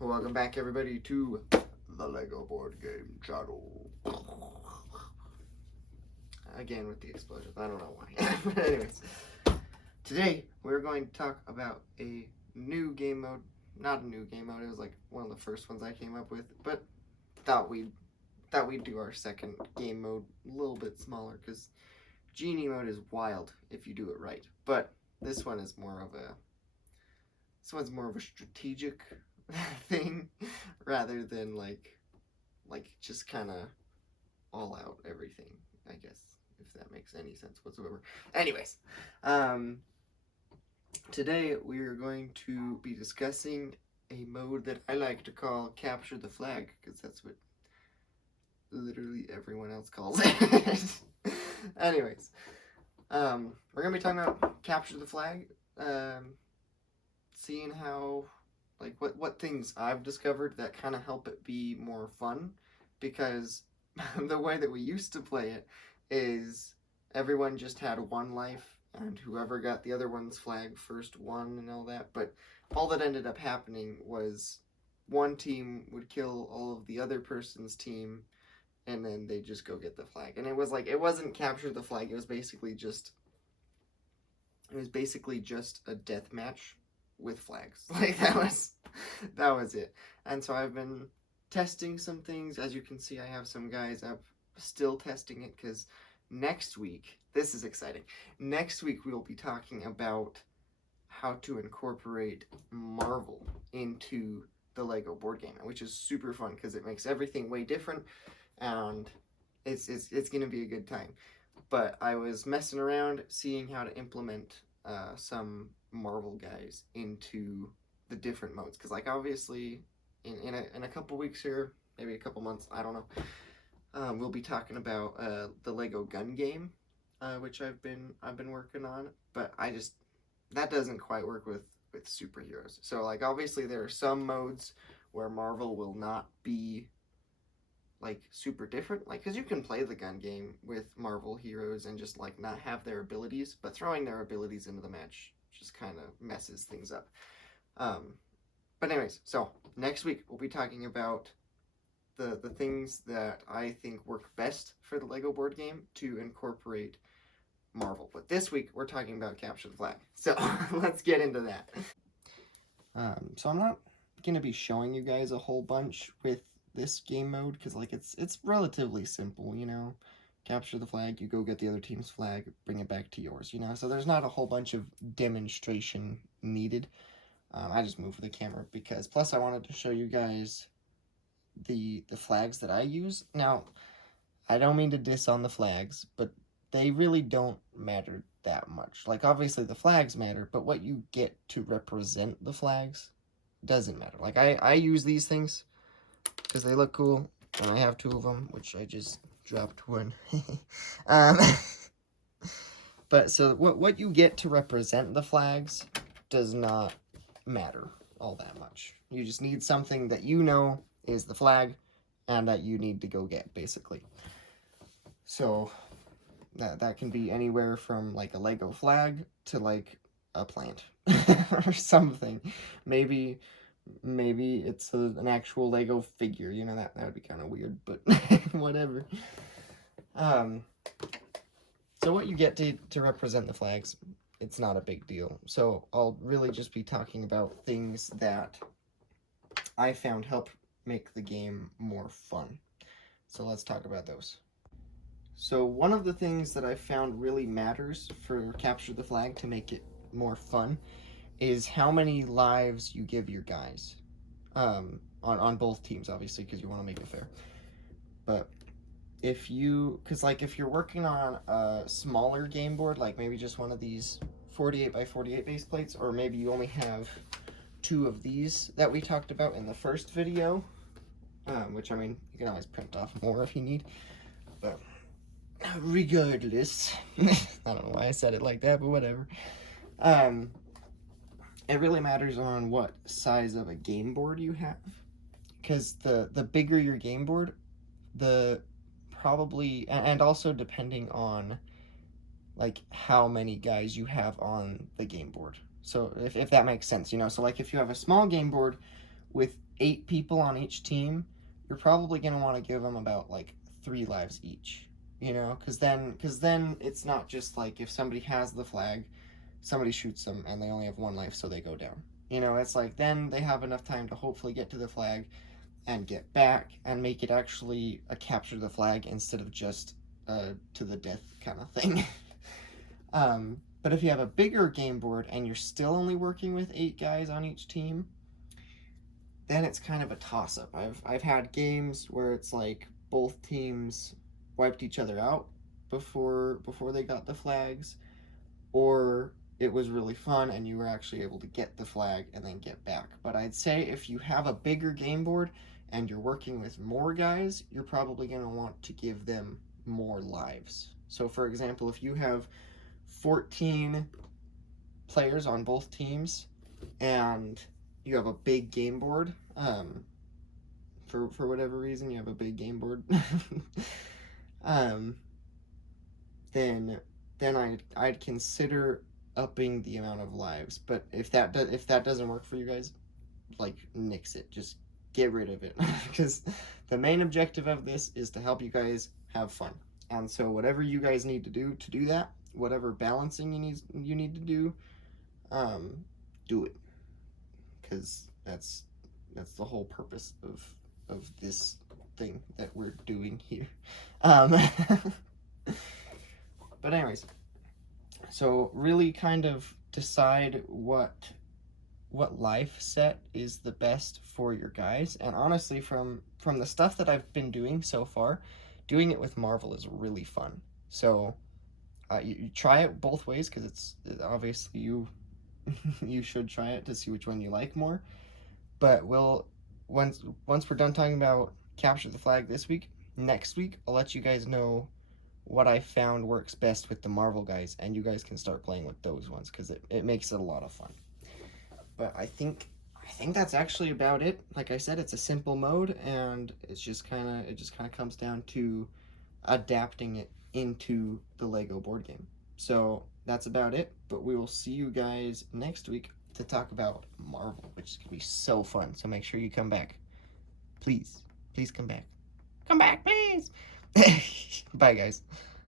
Welcome back, everybody, to the Lego Board Game Channel. Again with the explosions. I don't know why. But anyways, today we're going to talk about a new game mode. Not a new game mode. It was like one of the first ones I came up with, but thought we'd do our second game mode a little bit smaller because Genie mode is wild if you do it right. But this one's more of a strategic thing rather than like just kind of all out everything, I guess, if that makes any sense whatsoever. Anyways, today we are going to be discussing a mode that I like to call Capture the Flag, because that's what literally everyone else calls it. Anyways, we're gonna be talking about Capture the Flag, seeing how, like, what things I've discovered that kind of help it be more fun, because the way that we used to play it is everyone just had one life, and whoever got the other one's flag first won and all that. But all that ended up happening was one team would kill all of the other person's team, and then they just go get the flag. And it was like, it wasn't Capture the Flag. It was basically just a death match with flags. Like, that was it. And so I've been testing some things. As you can see, I have some guys up still testing it, because next week, this is exciting. Next week we'll be talking about how to incorporate Marvel into the Lego board game, which is super fun because it makes everything way different, and it's gonna be a good time. But I was messing around seeing how to implement some Marvel guys into the different modes, because, like, obviously in a couple weeks here, maybe a couple months, I don't know, we'll be talking about the Lego gun game, which I've been working on, but that doesn't quite work with superheroes. So, like, obviously there are some modes where Marvel will not be like super different, like, because you can play the gun game with Marvel heroes and just like not have their abilities, but throwing their abilities into the match just kind of messes things up. But anyways, so next week we'll be talking about the things that I think work best for the Lego board game to incorporate Marvel. But this week we're talking about Capture the Flag. So let's get into that. So I'm not gonna be showing you guys a whole bunch with this game mode, because, like, it's relatively simple, you know. Capture the flag, you go get the other team's flag, bring it back to yours, you know. So there's not a whole bunch of demonstration needed. I just moved the camera because, plus, I wanted to show you guys the flags that I use. Now, I don't mean to diss on the flags, but they really don't matter that much. Like, obviously the flags matter, but what you get to represent the flags doesn't matter. Like, I use these things because they look cool, and I have two of them, which I just dropped one. But so what you get to represent the flags does not matter all that much. You just need something that you know is the flag and that you need to go get, basically. So that can be anywhere from, like, a Lego flag to, like, a plant or something. Maybe it's an actual Lego figure, you know. That would be kind of weird, but whatever. So what you get to represent the flags, it's not a big deal. So I'll really just be talking about things that I found help make the game more fun. So let's talk about those. So one of the things that I found really matters for Capture the Flag to make it more fun is how many lives you give your guys, on both teams, obviously, because you want to make it fair. But if you're working on a smaller game board, like maybe just one of these 48 by 48 base plates, or maybe you only have two of these that we talked about in the first video, which, I mean, you can always print off more if you need, but regardless, I don't know why I said it like that, but whatever. It really matters on what size of a game board you have, because the bigger your game board, the probably, and also depending on, like, how many guys you have on the game board. So if that makes sense, you know. So, like, if you have a small game board with 8 people on each team, you're probably going to want to give them about like 3 lives each. You know, because then it's not just like if somebody has the flag, somebody shoots them and they only have 1 life, so they go down. You know, it's like then they have enough time to hopefully get to the flag and get back and make it actually a capture the flag instead of just to the death kind of thing. But if you have a bigger game board and you're still only working with 8 guys on each team, then it's kind of a toss-up. I've had games where it's like both teams wiped each other out before they got the flags, or it was really fun and you were actually able to get the flag and then get back. But I'd say if you have a bigger game board and you're working with more guys, you're probably going to want to give them more lives. So for example, if you have 14 players on both teams and you have a big game board, for whatever reason you have a big game board, then I'd consider upping the amount of lives. But if that doesn't work for you guys, like, nix it. Just get rid of it, because the main objective of this is to help you guys have fun. And so whatever you guys need to do that, whatever balancing you need to do, do it, because that's the whole purpose of this thing that we're doing here. But anyways, so really kind of decide what life set is the best for your guys. And honestly, from the stuff that I've been doing so far, doing it with Marvel is really fun. So you try it both ways, because it's obviously you should try it to see which one you like more. But once we're done talking about capture the flag this week, next week I'll let you guys know what I found works best with the Marvel guys, and you guys can start playing with those ones, because it makes it a lot of fun. But I think that's actually about it. Like I said, it's a simple mode, and it just kind of comes down to adapting it into the Lego board game. So that's about it, but we will see you guys next week to talk about Marvel, which is going to be so fun. So make sure you come back. Please come back. Come back, please. Bye, guys.